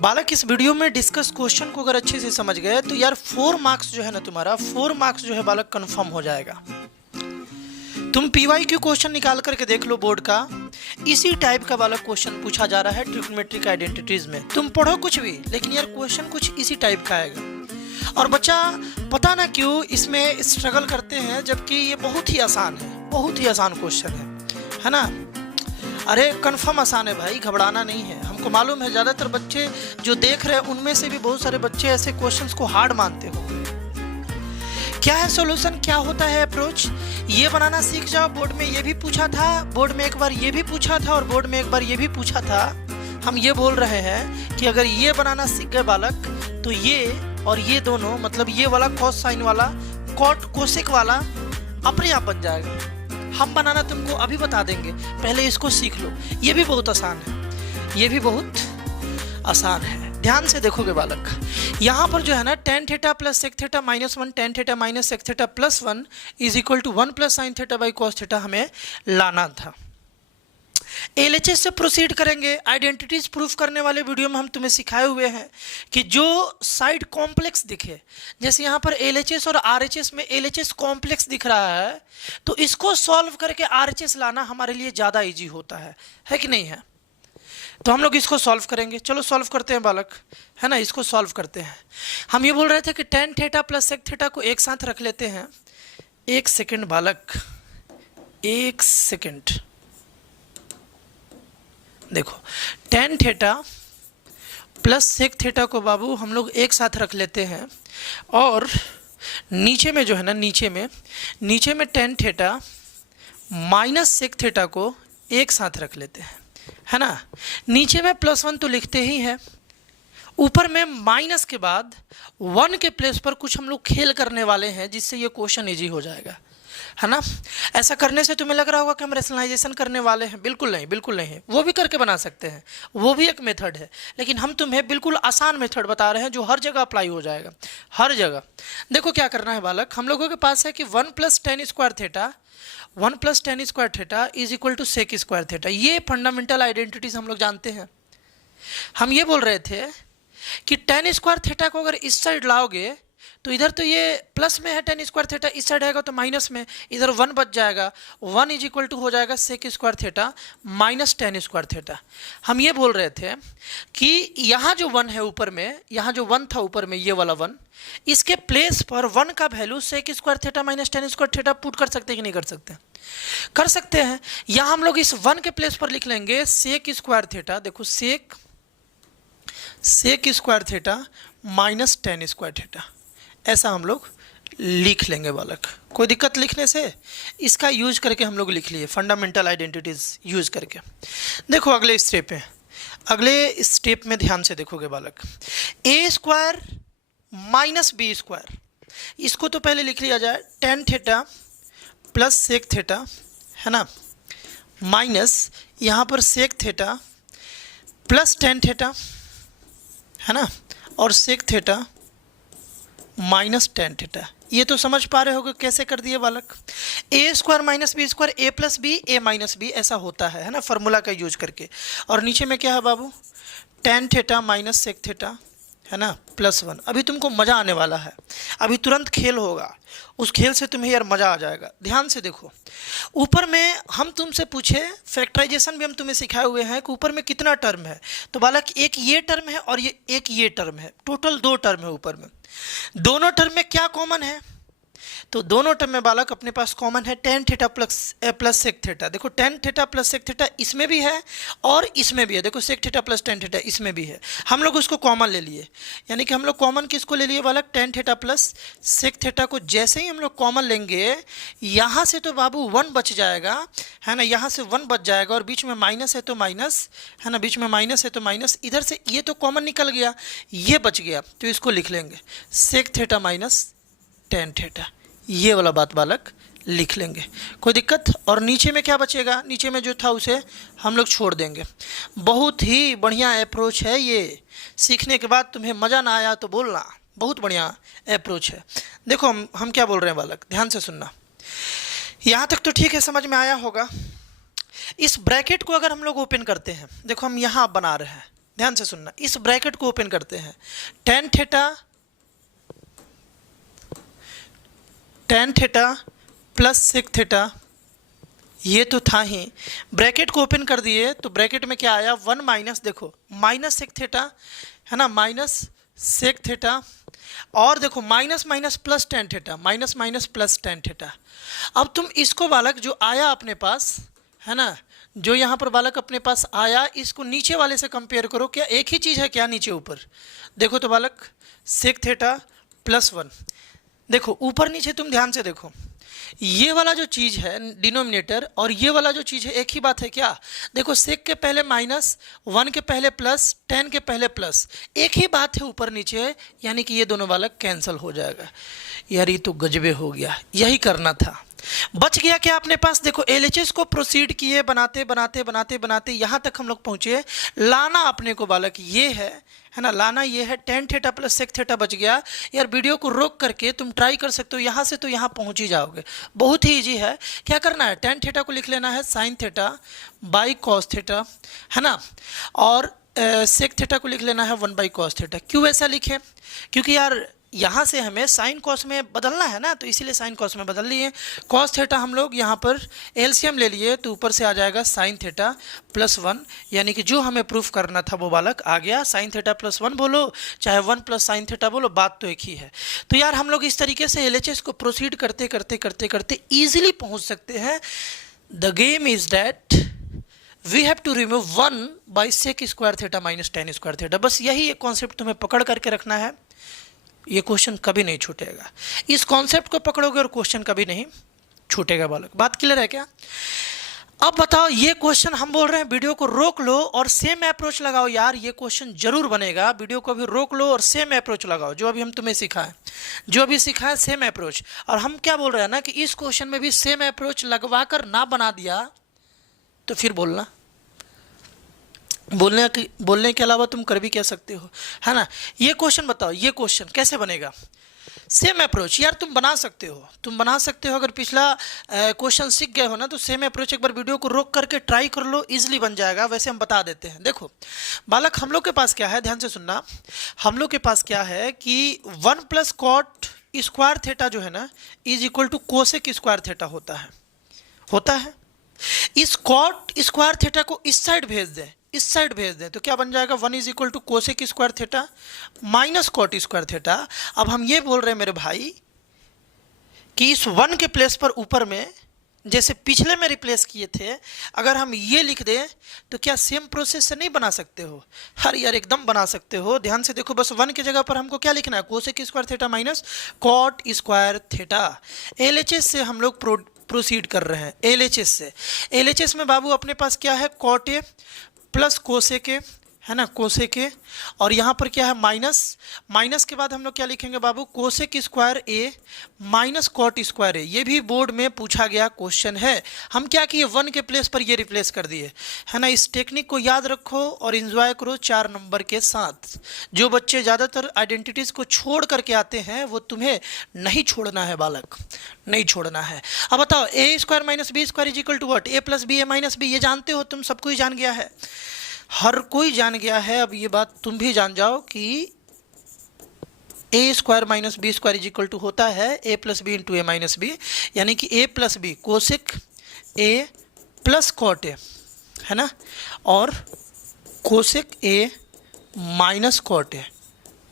बालक इस वीडियो में डिस्कस क्वेश्चन को अगर अच्छे से समझ गए तो यार 4 मार्क्स जो है ना, तुम्हारा 4 मार्क्स जो है बालक कंफर्म हो जाएगा। तुम PYQ क्वेश्चन निकाल करके देख लो बोर्ड का, इसी टाइप का बालक क्वेश्चन पूछा जा रहा है ट्रिग्नोमेट्रिक आइडेंटिटीज में। तुम पढ़ो कुछ भी, लेकिन यार क्वेश्चन कुछ इसी टाइप का आएगा। और बच्चा पता ना क्यों इसमें स्ट्रगल करते हैं, जबकि ये बहुत ही आसान है, बहुत ही आसान क्वेश्चन है ना। अरे कंफर्म आसान है भाई, घबराना नहीं है। हमको मालूम है ज़्यादातर बच्चे जो देख रहे हैं उनमें से भी बहुत सारे बच्चे ऐसे क्वेश्चंस को हार्ड मानते हो। क्या है सॉल्यूशन, क्या होता है अप्रोच, ये बनाना सीख जाओ। बोर्ड में ये भी पूछा था, बोर्ड में एक बार ये भी पूछा था और बोर्ड में एक बार ये भी पूछा था। हम ये बोल रहे हैं कि अगर ये बनाना सीख गए बालक तो ये और ये दोनों, मतलब ये वाला कॉस साइन वाला कॉट कोसेक वाला अपने आप बन जाएगा। हम बनाना तुमको अभी बता देंगे, पहले इसको सीख लो। ये भी बहुत आसान है, ये भी बहुत आसान है। ध्यान से देखोगे बालक, यहाँ पर जो है ना tan theta plus sec theta minus 1 tan theta minus sec theta plus 1 is equal to 1 plus sine theta by cos theta हमें लाना था। LHS से प्रोसीड करेंगे। आइडेंटिटीज प्रूफ करने वाले वीडियो में हम तुम्हें सिखाए हुए हैं कि जो साइड कॉम्प्लेक्स दिखे, जैसे यहाँ पर LHS और RHS में LHS कॉम्प्लेक्स दिख रहा है, तो इसको सॉल्व करके RHS लाना हमारे लिए ज़्यादा इजी होता है कि नहीं है। तो हम लोग इसको सॉल्व करेंगे। चलो सॉल्व करते हैं बालक, है ना, इसको सॉल्व करते हैं। हम ये बोल रहे थे कि tan theta plus sec theta को एक साथ रख लेते हैं। एक सेकेंड बालक, एक सेकेंड देखो, tan theta plus sec theta को बाबू हम लोग एक साथ रख लेते हैं, और नीचे में जो है ना, नीचे में tan theta minus sec theta को एक साथ रख लेते हैं, है ना। नीचे में +1 तो लिखते ही है, ऊपर में माइनस के बाद 1 के प्लेस पर कुछ हम लोग खेल करने वाले हैं, जिससे ये क्वेश्चन इजी हो जाएगा, है ना। ऐसा करने से तुम्हें लग रहा होगा कि हम रैशनलाइजेशन करने वाले हैं, बिल्कुल नहीं, बिल्कुल नहीं है। वो भी करके बना सकते हैं, वो भी एक मेथड है, लेकिन हम तुम्हें बिल्कुल आसान मेथड बता रहे हैं जो हर जगह अप्लाई हो जाएगा, हर जगह। देखो क्या करना है बालक, हम लोगों के पास है कि 1 plus tan square theta 1 plus tan square theta is equal to sec square theta. ये फंडामेंटल आइडेंटिटीज हम लोग जानते हैं। हम ये बोल रहे थे कि tan स्क्वायर थीटा को अगर इस साइड लाओगे तो इधर तो ये प्लस में है tan स्क्वायर थीटा, इस साइड आएगा तो माइनस में, इधर 1 बच जाएगा। 1 इज इक्वल टू हो जाएगा sec square theta minus tan square theta. हम ये बोल रहे थे कि यहाँ जो 1 है ऊपर में, यहाँ जो 1 था ऊपर में, ये वाला 1, इसके प्लेस पर 1 का value sec square theta minus tan square theta put कर सकते हैं कि नहीं कर सकते? कर सकते हैं। यहाँ हम लोग इस 1 के प्लेस पर लिख लेंगे सेक स्क्वायर थीटा। देखो sec square theta minus tan square theta, ऐसा हम लोग लिख लेंगे बालक। कोई दिक्कत लिखने से? इसका यूज करके हम लोग लिख लिए, फंडामेंटल आइडेंटिटीज यूज करके। देखो अगले स्टेप में, अगले स्टेप में ध्यान से देखोगे बालक, a square minus B square, इसको तो पहले लिख लिया जाए tan theta plus sec theta, है ना, माइनस यहाँ पर sec theta plus tan theta, है ना, और sec theta minus tan theta. ये तो समझ पा रहे होगे कैसे कर दिए बालक। a square minus B square, a plus B a minus B, ऐसा होता है ना, फार्मूला का यूज करके। और नीचे में क्या है बाबू, tan theta minus sec theta, है ना, +1। अभी तुमको मज़ा आने वाला है, अभी तुरंत खेल होगा, उस खेल से तुम्हें यार मज़ा आ जाएगा। ध्यान से देखो, ऊपर में हम तुमसे पूछे, फैक्टराइजेशन भी हम तुम्हें सिखाए हुए हैं कि ऊपर में कितना टर्म है, तो बालक एक ये टर्म है और ये टर्म है, टोटल 2 टर्म है ऊपर में। दोनों टर्म में क्या कॉमन है, तो दोनों टर्म में बालक अपने पास कॉमन है tan theta plus sec theta. देखो tan theta plus sec theta इसमें भी है और इसमें भी है। देखो sec theta plus tan theta इसमें भी है, हम लोग उसको कॉमन ले लिए। यानी कि हम लोग कॉमन किसको ले लिए बालक, tan theta plus sec theta को। जैसे ही हम लोग कॉमन लेंगे, यहाँ से तो बाबू 1 बच जाएगा, है ना, यहाँ से 1 बच जाएगा, और बीच में माइनस है तो माइनस, है ना, बीच में माइनस है तो माइनस, इधर से ये तो कॉमन निकल गया, ये बच गया, तो इसको लिख लेंगे sec theta minus tan theta. ये वाला बात बालक लिख लेंगे, कोई दिक्कत? और नीचे में क्या बचेगा, नीचे में जो था उसे हम लोग छोड़ देंगे। बहुत ही बढ़िया अप्रोच है ये, सीखने के बाद तुम्हें मज़ा ना आया तो बोलना, बहुत बढ़िया अप्रोच है। देखो हम क्या बोल रहे हैं बालक, ध्यान से सुनना। यहाँ तक तो ठीक है, समझ में आया होगा। इस ब्रैकेट को अगर हम लोग ओपन करते हैं, देखो हम यहाँ बना रहे हैं, ध्यान से सुनना, इस ब्रैकेट को ओपन करते हैं, tan theta plus sec theta, ये तो था ही, ब्रैकेट को ओपन कर दिए तो ब्रैकेट में क्या आया, वन माइनस, देखो माइनस सेक थीटा है ना, माइनस सेक थीटा, और देखो minus minus plus tan theta, minus minus plus tan theta. अब तुम इसको बालक जो आया अपने पास है ना, जो यहाँ पर बालक अपने पास आया, इसको नीचे वाले से कंपेयर करो, क्या एक ही चीज़ है क्या नीचे ऊपर? देखो तो बालक सेक थीटा प्लस वन, देखो ऊपर नीचे तुम ध्यान से देखो, ये वाला जो चीज़ है डिनोमिनेटर और ये वाला जो चीज़ है एक ही बात है क्या? देखो सेक के पहले माइनस, वन के पहले प्लस, टेन के पहले प्लस, एक ही बात है ऊपर नीचे, यानी कि ये दोनों वाला कैंसिल हो जाएगा। यार ये तो गजबे हो गया, यही करना था। बच गया क्या अपने पास? देखो एलएचएस को प्रोसीड किए, बनाते बनाते बनाते बनाते यहाँ तक हम लोग पहुँचे। लाना अपने को बालक ये है ना, लाना ये है, tan theta plus sec theta बच गया। यार वीडियो को रोक करके तुम ट्राई कर सकते हो, यहाँ से तो यहाँ पहुँच ही जाओगे, बहुत ही ईजी है। क्या करना है, टेन थीटा को लिख लेना है sign theta by cos theta है ना, और सेक थीटा को लिख लेना है वन बाई कॉस थीटा। क्यों ऐसा लिखे? क्योंकि यार यहाँ से हमें साइन कॉस में बदलना है ना, तो इसीलिए साइन कॉस में बदल लिए। कॉस थीटा हम लोग यहाँ पर एलसीएम ले लिए, तो ऊपर से आ जाएगा साइन थीटा प्लस वन, यानी कि जो हमें प्रूफ करना था वो बालक आ गया। साइन थीटा प्लस वन बोलो चाहे वन प्लस साइन थीटा बोलो, बात तो एक ही है। तो यार हम लोग इस तरीके से एलएचएस को प्रोसीड करते करते करते करते ईजिली पहुँच सकते हैं। The game is that we have to remove one by sec square theta minus tan square theta. बस यही एक कॉन्सेप्ट तुम्हें पकड़ करके रखना है, ये क्वेश्चन कभी नहीं छूटेगा। इस कॉन्सेप्ट को पकड़ोगे और क्वेश्चन कभी नहीं छूटेगा बालक। बात क्लियर है क्या? अब बताओ, ये क्वेश्चन हम बोल रहे हैं वीडियो को रोक लो और सेम अप्रोच लगाओ। यार ये क्वेश्चन जरूर बनेगा, वीडियो को भी रोक लो और सेम अप्रोच लगाओ, जो अभी हम तुम्हें सिखाएं, जो अभी सिखाएं सेम अप्रोच। और हम क्या बोल रहे हैं ना कि इस क्वेश्चन में भी सेम अप्रोच लगवा कर ना बना दिया तो फिर बोलना, बोलने के अलावा तुम कर भी क्या सकते हो, है ना। ये क्वेश्चन बताओ, ये क्वेश्चन कैसे बनेगा? सेम अप्रोच यार तुम बना सकते हो, तुम बना सकते हो। अगर पिछला क्वेश्चन सीख गए हो ना, तो सेम अप्रोच एक बार वीडियो को रोक करके ट्राई कर लो, इजीली बन जाएगा। वैसे हम बता देते हैं, देखो बालक हम लोग के पास क्या है, ध्यान से सुनना। हम लोग के पास क्या है कि one plus cot square theta जो है ना is equal to cosec square theta होता है। इस कॉट स्क्वायर थीटा को इस साइड भेज दें, इस साइड भेज दें, तो क्या बन जाएगा, one is equal to cosec square theta minus cot square theta. अब हम ये बोल रहे हैं मेरे भाई कि इस वन के प्लेस पर ऊपर में जैसे पिछले में रिप्लेस किए थे, अगर हम ये लिख दें तो क्या सेम प्रोसेस से नहीं बना सकते हो? हर यार एकदम बना सकते हो। ध्यान से देखो, बस वन की जगह पर हमको क्या लिखना है, cosec square theta minus cot square theta. LHS से हम लोग प्रोसीड कर रहे हैं, एलएचएस से। एलएचएस में बाबू अपने पास क्या है, cot A plus cosec A है ना, कोसेक ए, और यहाँ पर क्या है माइनस, माइनस के बाद हम लोग क्या लिखेंगे बाबू, कोसेक स्क्वायर ए माइनस कॉट स्क्वायर ए। ये भी बोर्ड में पूछा गया क्वेश्चन है। हम क्या किए, वन के प्लेस पर ये रिप्लेस कर दिए, है ना। इस टेक्निक को याद रखो और एंजॉय करो 4 नंबर के साथ। जो बच्चे ज़्यादातर आइडेंटिटीज़ को छोड़ करके आते हैं वो तुम्हें नहीं छोड़ना है बालक, नहीं छोड़ना है। अब बताओ, A square minus B square is equal to what, A plus B A minus B. ये जानते हो तुम, सबको ही जान गया है, हर कोई जान गया है। अब ये बात तुम भी जान जाओ कि A square minus B square is equal to होता है A plus B into A minus B, यानी कि A plus B cosec A plus cot A है ना, और cosec A minus cot A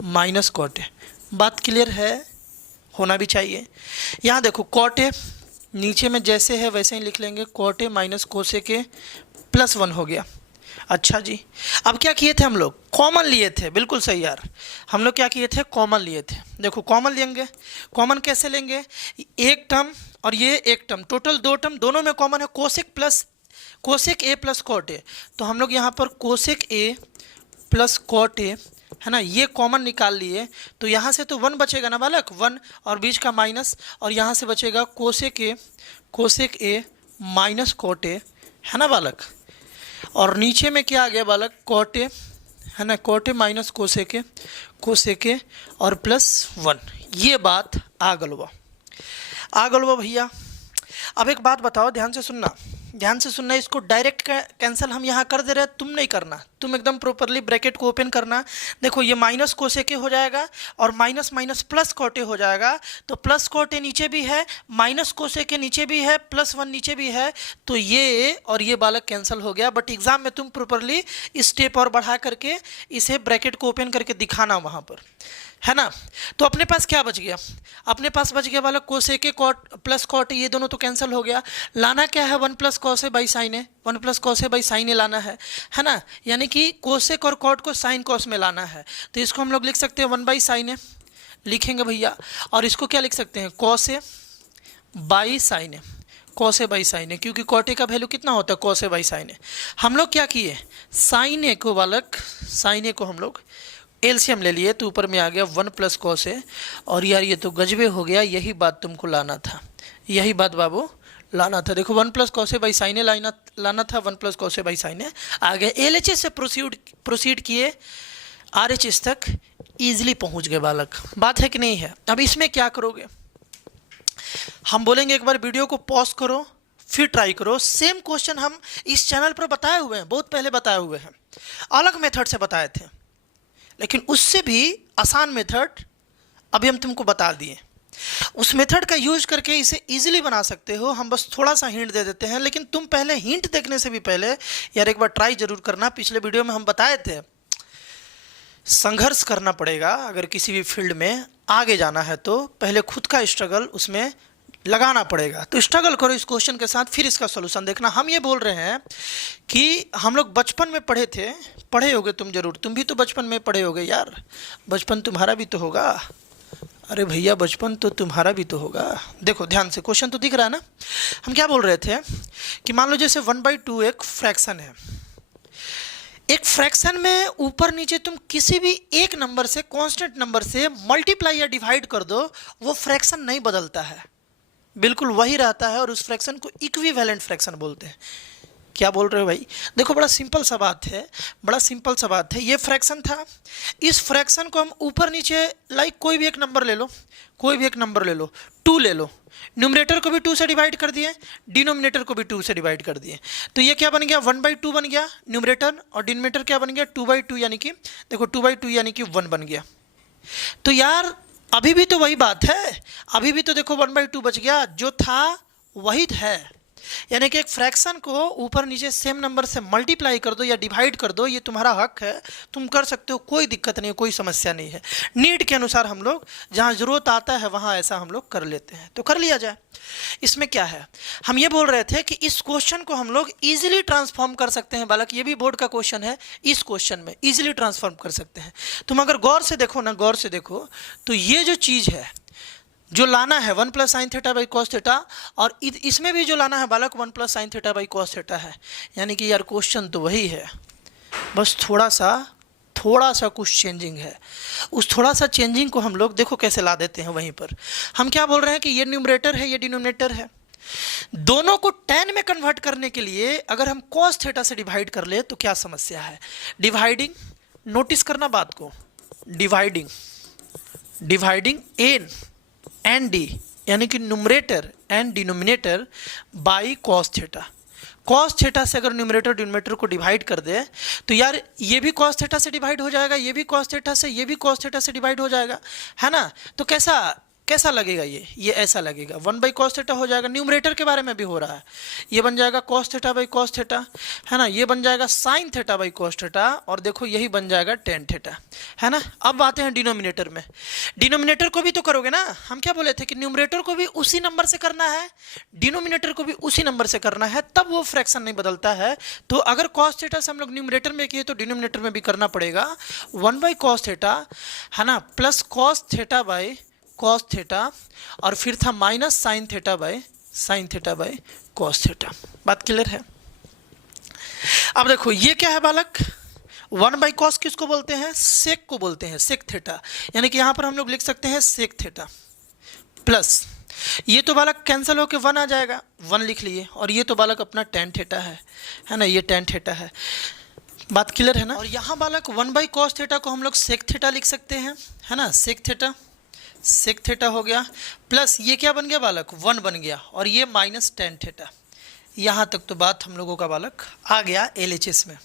minus cot A. बात clear है, होना भी चाहिए। यहाँ देखो कॉट ए नीचे में जैसे है वैसे ही लिख लेंगे, cot A minus cosec A plus one हो गया। अच्छा जी, अब क्या किए थे हम लोग, कॉमन लिए थे। बिल्कुल सही यार, हम लोग क्या किए थे, कॉमन लिए थे। देखो कॉमन लेंगे, कॉमन कैसे लेंगे, एक टर्म और ये एक टर्म, टोटल 2 टर्म, दोनों में कॉमन है cosec A plus cot A. तो हम लोग यहाँ पर cosec A plus cot A है ना, ये कॉमन निकाल लिए। तो यहाँ से तो 1 बचेगा ना बालक, 1 और बीच का माइनस, और यहाँ से बचेगा cosec A minus cot A है ना बालक। और नीचे में क्या आ गया बालक, कॉट ए है ना, cot A minus cosec A और प्लस 1। ये बात आ गलवा भैया। अब एक बात बताओ, ध्यान से सुनना, इसको डायरेक्ट कैंसिल हम यहाँ कर दे रहे हैं, तुम नहीं करना, तुम एकदम प्रॉपरली ब्रैकेट को ओपन करना। देखो ये माइनस कोसेके हो जाएगा और माइनस माइनस प्लस कॉटे हो जाएगा, तो प्लस कॉटे नीचे भी है, माइनस कोसेके नीचे भी है, +1 नीचे भी है, तो ये और ये बालक कैंसिल हो गया। बट एग्जाम में तुम प्रॉपरली स्टेप और बढ़ा करके इसे ब्रैकेट को ओपन करके दिखाना वहाँ पर, है ना। तो अपने पास क्या बच गया, अपने पास बच गया वाला कोसेके कॉट प्लस कॉट, ये दोनों तो कैंसिल हो गया। लाना क्या है, 1 + cos by sine A, 1 + cos by sine A लाना है ना। यानी कि कोसेक और कॉट को साइन कॉस में लाना है, तो इसको हम लोग लिख सकते हैं 1/sin ए लिखेंगे भैया, और इसको क्या लिख सकते हैं, cos by sine A, cos by sine A, क्योंकि कॉटे का वैल्यू कितना होता है, कॉसे बाई साइन ए। हम लोग क्या किए, साइन ए को बालक, साइन ए को हम लोग एलसीएम ले लिए, तो ऊपर में आ गया 1 + कॉस ए। और यार ये तो गजबे हो गया, यही बात तुमको लाना था, यही बात बाबू लाना था। देखो 1 + cos A by sine A लाना था, 1 + कॉस ए बाई साइन ए आ गया। एलएचएस से प्रोसीड किए आरएचएस तक, ईजिली पहुंच गए बालक, बात है कि नहीं है। अब इसमें क्या करोगे, हम बोलेंगे एक बार वीडियो को पॉज करो फिर ट्राई करो। सेम क्वेश्चन हम इस चैनल पर बताए हुए हैं, बहुत पहले बताए हुए हैं, अलग मेथड से बताए थे, लेकिन उससे भी आसान मेथड अभी हम तुमको बता दिए। उस मेथड का यूज करके इसे इजीली बना सकते हो। हम बस थोड़ा सा हिंट दे देते हैं, लेकिन तुम पहले हिंट देखने से भी पहले यार एक बार ट्राई जरूर करना। पिछले वीडियो में हम बताए थे संघर्ष करना पड़ेगा, अगर किसी भी फील्ड में आगे जाना है तो पहले खुद का स्ट्रगल उसमें लगाना पड़ेगा। तो स्ट्रगल करो इस क्वेश्चन के साथ, फिर इसका सोल्यूशन देखना। हम ये बोल रहे हैं कि हम लोग बचपन में पढ़े थे, पढ़े होगे तुम जरूर, तुम भी तो बचपन में पढ़े होगे यार, बचपन तुम्हारा भी तो होगा। अरे भैया बचपन तो तुम्हारा भी तो होगा। देखो ध्यान से, क्वेश्चन तो दिख रहा है ना। हम क्या बोल रहे थे कि मान लो जैसे 1/2 एक फ्रैक्शन है, एक फ्रैक्शन में ऊपर नीचे तुम किसी भी एक नंबर से, कांस्टेंट नंबर से मल्टीप्लाई या डिवाइड कर दो, वो फ्रैक्शन नहीं बदलता है, बिल्कुल वही रहता है, और उस फ्रैक्शन को इक्विवेलेंट फ्रैक्शन बोलते हैं। क्या बोल रहे हो भाई, देखो बड़ा सिंपल सा बात है, बड़ा सिंपल सा बात है। ये फ्रैक्शन था, इस फ्रैक्शन को हम ऊपर नीचे लाइक कोई भी एक नंबर ले लो, कोई भी एक नंबर ले लो, 2 ले लो, न्यूमरेटर को भी 2 से डिवाइड कर दिए, डिनोमिनेटर को भी 2 से डिवाइड कर दिए, तो ये क्या बन गया, 1/2 बन गया न्यूमरेटर, और डिनोमिनेटर क्या बन गया, 2/2, यानी कि देखो 2/2 यानी कि 1 बन गया। तो यार अभी भी तो वही बात है, अभी भी तो देखो 1/2 बच गया, जो था वही है। यानी कि एक फ्रैक्शन को ऊपर नीचे सेम नंबर से मल्टीप्लाई कर दो या डिवाइड कर दो, ये तुम्हारा हक है, तुम कर सकते हो, कोई दिक्कत नहीं है, कोई समस्या नहीं है। नीड के अनुसार हम लोग जहाँ ज़रूरत आता है वहाँ ऐसा हम लोग कर लेते हैं, तो कर लिया जाए। इसमें क्या है, हम ये बोल रहे थे कि इस क्वेश्चन को हम लोग ईजिली ट्रांसफॉर्म कर सकते हैं बालक, ये भी बोर्ड का क्वेश्चन है, इस क्वेश्चन में ईजिली ट्रांसफॉर्म कर सकते हैं। तुम अगर गौर से देखो ना, गौर से देखो तो ये जो चीज़ है जो लाना है 1 + sin theta by cos theta, और इसमें भी जो लाना है बालक 1 + sin theta by cos theta है। यानी कि यार क्वेश्चन तो वही है, बस थोड़ा सा कुछ चेंजिंग है। उस थोड़ा सा चेंजिंग को हम लोग देखो कैसे ला देते हैं वहीं पर। हम क्या बोल रहे हैं कि ये न्यूमरेटर है, ये डिनोमिनेटर है, दोनों को tan में कन्वर्ट करने के लिए अगर हम cos थीटा से डिवाइड कर ले तो क्या समस्या है, डिवाइडिंग, नोटिस करना बात को, डिवाइडिंग n एंड डी, यानी कि numerator and denominator by cos theta. Cos theta से अगर न्यूमरेटर डिनोमिनेटर को डिवाइड कर दे तो यार ये भी कॉस थीटा से डिवाइड हो जाएगा, ये भी कॉस थीटा से, ये भी कॉस थीटा से डिवाइड हो जाएगा, है ना। तो कैसा लगेगा, ये ऐसा लगेगा, 1/cos थीटा हो जाएगा। न्यूमरेटर के बारे में भी हो रहा है, ये बन जाएगा cos theta by cos theta, है ना, ये बन जाएगा sin theta by cos theta, और देखो यही बन जाएगा tan थीटा, है ना। अब आते हैं डिनोमिनेटर में, डिनोमिनेटर को भी तो करोगे ना। हम क्या बोले थे कि न्यूमरेटर को भी उसी नंबर से करना है, डिनोमिनेटर को भी उसी नंबर से करना है, तब वो फ्रैक्शन नहीं बदलता है। तो अगर cos थीटा से हम लोग न्यूमरेटर में किए तो डिनोमिनेटर में भी करना पड़ेगा 1/cos थीटा, है ना, plus cos theta by cos theta, और फिर था minus sin theta by cos theta. बात क्लियर है। अब देखो ये क्या है बालक, 1/cos किसको बोलते हैं, सेक को बोलते हैं, सेक थीटा, यानी कि यहाँ पर हम लोग लिख सकते हैं सेक थीटा, प्लस ये तो बालक कैंसिल होकर 1 आ जाएगा, 1 लिख लिए, और ये तो बालक अपना tan थीटा है ना, ये tan थीटा है। बात क्लियर है ना। और यहाँ बालक 1/cos थीटा को हम लोग सेक थीटा लिख सकते हैं, है ना, सेक थीटा हो गया, प्लस ये क्या बन गया बालक, 1 बन गया, और ये माइनस tan थीटा। यहाँ तक तो बात हम लोगों का बालक आ गया LHS में।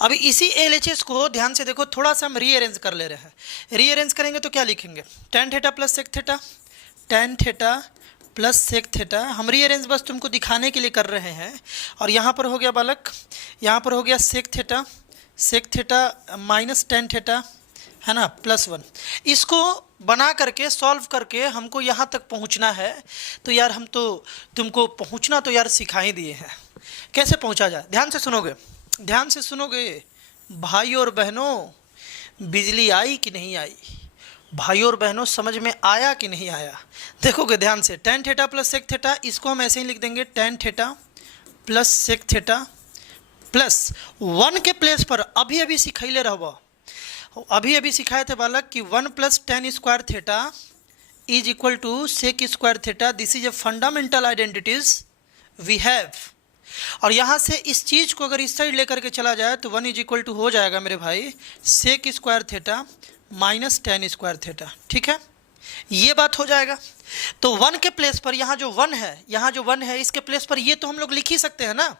अभी इसी LHS को ध्यान से देखो, थोड़ा सा हम रीअरेंज कर ले रहे हैं। रीअरेंज करेंगे तो क्या लिखेंगे, tan theta plus sec theta, tan theta plus sec theta. हम रीअरेंज बस तुमको दिखाने के लिए कर रहे हैं। और यहाँ पर हो गया बालक, यहाँ पर हो गया sec theta minus tan theta, है ना, +1। इसको बना करके सॉल्व करके हमको यहाँ तक पहुँचना है। तो यार हम तो तुमको पहुँचना तो यार सिखा ही दिए हैं, कैसे पहुँचा जाए। ध्यान से सुनोगे, ध्यान से सुनोगे भाई और बहनों, बिजली आई कि नहीं आई, भाई और बहनों समझ में आया कि नहीं आया। देखोगे ध्यान से, tan theta plus sec theta, इसको हम ऐसे ही लिख देंगे tan theta plus sec theta plus 1 के प्लेस पर अभी अभी सिखाइले रहबो, अभी अभी सिखाए थे बालक कि 1 plus tan square theta is equal to sec square theta. This is a fundamental identities we have. और यहाँ से इस चीज़ को अगर इस साइड लेकर के चला जाए तो 1 इज इक्वल टू हो जाएगा मेरे भाई sec square theta minus tan square theta. ठीक है, ये बात हो जाएगा। तो 1 के प्लेस पर यहाँ जो 1 है, यहाँ जो 1 है इसके प्लेस पर ये तो हम लोग लिख ही सकते हैं ना,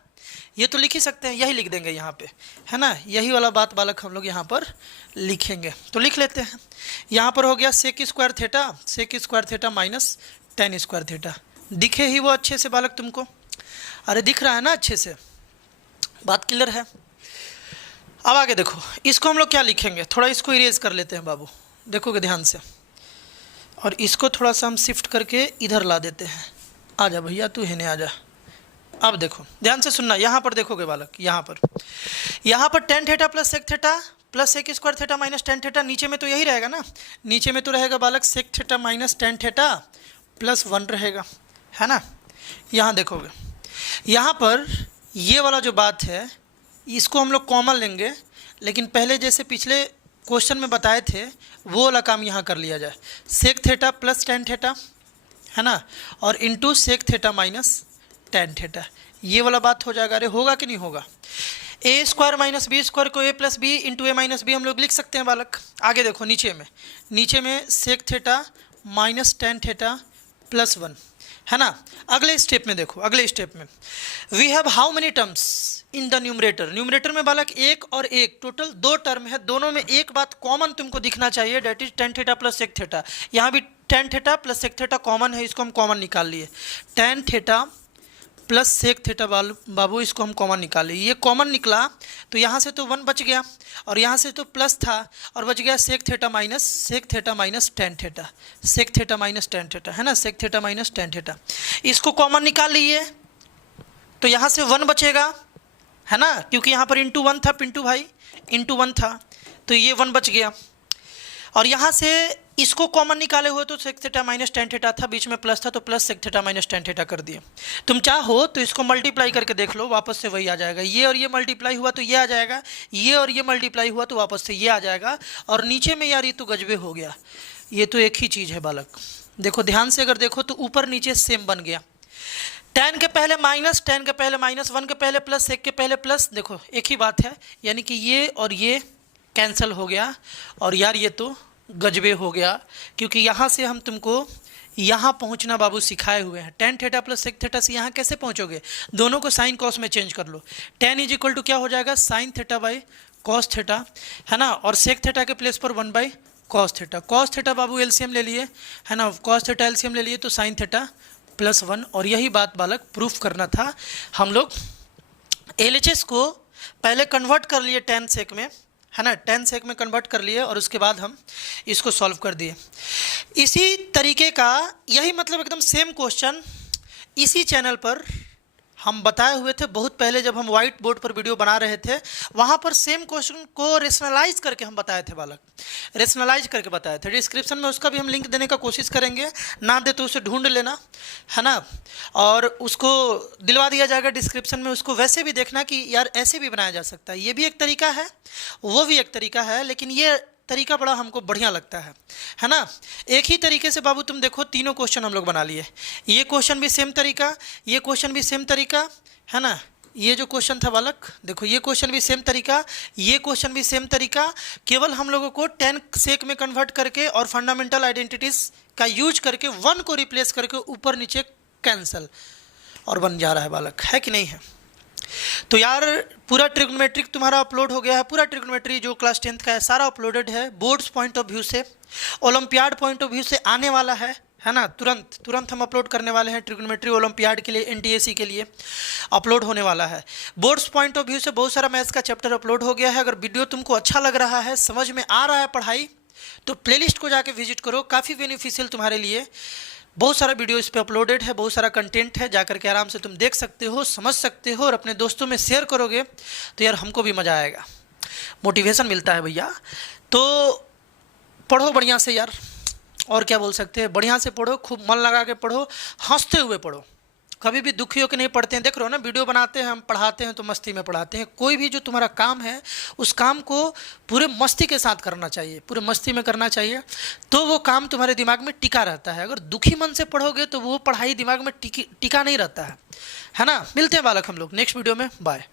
ये तो लिख ही सकते हैं, यही लिख देंगे यहाँ पे, है ना, यही वाला बात बालक हम लोग यहाँ पर लिखेंगे। तो लिख लेते हैं, यहाँ पर हो गया sec square theta minus tan square theta. दिखे ही वो अच्छे से बालक तुमको, अरे दिख रहा है ना अच्छे से, बात क्लियर है। अब आगे देखो, इसको हम लोग क्या लिखेंगे, थोड़ा इसको इरेज कर लेते हैं बाबू, देखोगे ध्यान से। और इसको थोड़ा सा हम शिफ्ट करके इधर ला देते हैं। आ जा भैया तू हेने आ जा। अब देखो ध्यान से सुनना, यहाँ पर देखोगे बालक, यहाँ पर tan theta plus sec theta plus sec square theta minus tan theta, नीचे में तो यही रहेगा ना, नीचे में तो रहेगा बालक sec theta minus tan theta plus 1 रहेगा, है ना। यहाँ देखोगे, यहाँ पर ये वाला जो बात है इसको हम लोग कॉमन लेंगे, लेकिन पहले जैसे पिछले क्वेश्चन में बताए थे वो वाला काम यहाँ कर लिया जाए। Sec theta plus tan theta, है ना, और into sec theta minus tan theta, ये वाला बात हो जाएगा। अरे होगा कि नहीं होगा, ए स्क्वायर माइनस बी स्क्वायर को ए plus B into A minus B हम लोग लिख सकते हैं बालक। आगे देखो नीचे में sec theta minus tan theta plus 1, है ना। अगले स्टेप में देखो, अगले स्टेप में we have how many terms in the numerator. Numerator में बालक 1 और 1 टोटल 2 टर्म है, दोनों में एक बात कॉमन तुमको दिखना चाहिए, that is tan theta plus sec theta. यहाँ भी tan theta plus sec theta common है, इसको हम कॉमन निकाल लिए। tan theta plus sec theta बाबू, इसको हम कॉमन निकाले, ये कॉमन निकला तो यहाँ से तो 1 बच गया, और यहाँ से तो प्लस था और बच गया sec theta minus tan theta, sec theta minus tan theta, है ना, sec theta minus tan theta. इसको कॉमन निकाल लिए तो यहाँ से 1 बचेगा, है ना, क्योंकि यहाँ पर इंटू 1 था, पिंटू भाई इंटू 1 था, तो ये 1 बच गया। और यहाँ से इसको कॉमन निकाले हुए तो sec theta minus tan theta था, बीच में प्लस था तो plus sec theta minus tan theta कर दिए। तुम चाहो तो इसको मल्टीप्लाई करके देख लो, वापस से वही आ जाएगा। ये और ये मल्टीप्लाई हुआ तो ये आ जाएगा, ये और ये मल्टीप्लाई हुआ तो वापस से ये आ जाएगा। और नीचे में यार ये तो गजबे हो गया, ये तो एक ही चीज़ है बालक। देखो ध्यान से अगर देखो तो ऊपर नीचे सेम बन गया, tan के पहले माइनस, tan के पहले माइनस, 1 के पहले प्लस, सेक के पहले प्लस, देखो एक ही बात है, यानी कि ये और ये कैंसिल हो गया। और यार ये तो गजबे हो गया, क्योंकि यहाँ से हम तुमको यहाँ पहुँचना बाबू सिखाए हुए हैं। tan theta plus sec theta से यहाँ कैसे पहुँचोगे, दोनों को साइन कॉस में चेंज कर लो। tan इज इक्वल टू क्या हो जाएगा, sign theta by cos theta, है ना, और सेक थीटा के प्लेस पर 1 by cos theta. Cos theta Babu LCM ले लिए, है ना, कॉस थीटा एलसीएम ले लिए तो साइन थीटा प्लस 1। और यही बात बालक प्रूफ करना था। हम लोग LHS को पहले कन्वर्ट कर लिए tan सेक में, है ना, tan सेक में कन्वर्ट कर लिए और उसके बाद हम इसको सॉल्व कर दिए। इसी तरीके का, यही मतलब एकदम सेम क्वेश्चन इसी चैनल पर हम बताए हुए थे बहुत पहले, जब हम व्हाइट बोर्ड पर वीडियो बना रहे थे, वहाँ पर सेम क्वेश्चन को रेशनलाइज करके हम बताए थे बालक, रेशनलाइज करके बताए थे। डिस्क्रिप्शन में उसका भी हम लिंक देने का कोशिश करेंगे, ना दे तो उसे ढूंढ लेना, है ना, और उसको दिलवा दिया जाएगा डिस्क्रिप्शन में। उसको वैसे भी देखना कि यार ऐसे भी बनाया जा सकता है, ये भी एक तरीका है, वो भी एक तरीका है, लेकिन ये तरीका बड़ा हमको बढ़िया लगता है ना। एक ही तरीके से बाबू तुम देखो, तीनों क्वेश्चन हम लोग बना लिए। ये क्वेश्चन भी सेम तरीका, ये क्वेश्चन भी सेम तरीका, है ना। ये जो क्वेश्चन था बालक देखो, ये क्वेश्चन भी सेम तरीका, ये क्वेश्चन भी सेम तरीका, केवल हम लोगों को tan सेक में कन्वर्ट करके और फंडामेंटल आइडेंटिटीज़ का यूज करके 1 को रिप्लेस करके ऊपर नीचे कैंसिल और बन जा रहा है बालक, है कि नहीं है। तो यार पूरा ट्रिग्नोमेट्रिक तुम्हारा अपलोड हो गया है, पूरा ट्रिग्नोमेट्री जो क्लास 10th का है सारा अपलोडेड है। बोर्ड्स पॉइंट ऑफ व्यू से, ओलंपियाड पॉइंट ऑफ व्यू से आने वाला है ना, तुरंत हम अपलोड करने वाले हैं ट्रिग्नोमेट्री ओलंपियाड के लिए, एनटीएसी के लिए अपलोड होने वाला है। बोर्ड्स पॉइंट ऑफ व्यू से बहुत सारा मैथ्स का चैप्टर अपलोड हो गया है। अगर वीडियो तुमको अच्छा लग रहा है, समझ में आ रहा है पढ़ाई, तो प्लेलिस्ट को जाके विजिट करो, काफ़ी बेनिफिशियल तुम्हारे लिए। बहुत सारा वीडियो इस पे अपलोडेड है, बहुत सारा कंटेंट है, जाकर के आराम से तुम देख सकते हो, समझ सकते हो, और अपने दोस्तों में शेयर करोगे तो यार हमको भी मज़ा आएगा, मोटिवेशन मिलता है भैया। तो पढ़ो बढ़िया से यार, और क्या बोल सकते हैं, बढ़िया से पढ़ो, खूब मन लगा के पढ़ो, हंसते हुए पढ़ो, कभी भी दुखी होकर नहीं पढ़ते हैं। देख रहे हो ना, वीडियो बनाते हैं हम, पढ़ाते हैं तो मस्ती में पढ़ाते हैं। कोई भी जो तुम्हारा काम है उस काम को पूरे मस्ती के साथ करना चाहिए, पूरे मस्ती में करना चाहिए, तो वो काम तुम्हारे दिमाग में टिका रहता है। अगर दुखी मन से पढ़ोगे तो वो पढ़ाई दिमाग में टिका नहीं रहता है ना। मिलते हैं बालक हम लोग नेक्स्ट वीडियो में, बाय।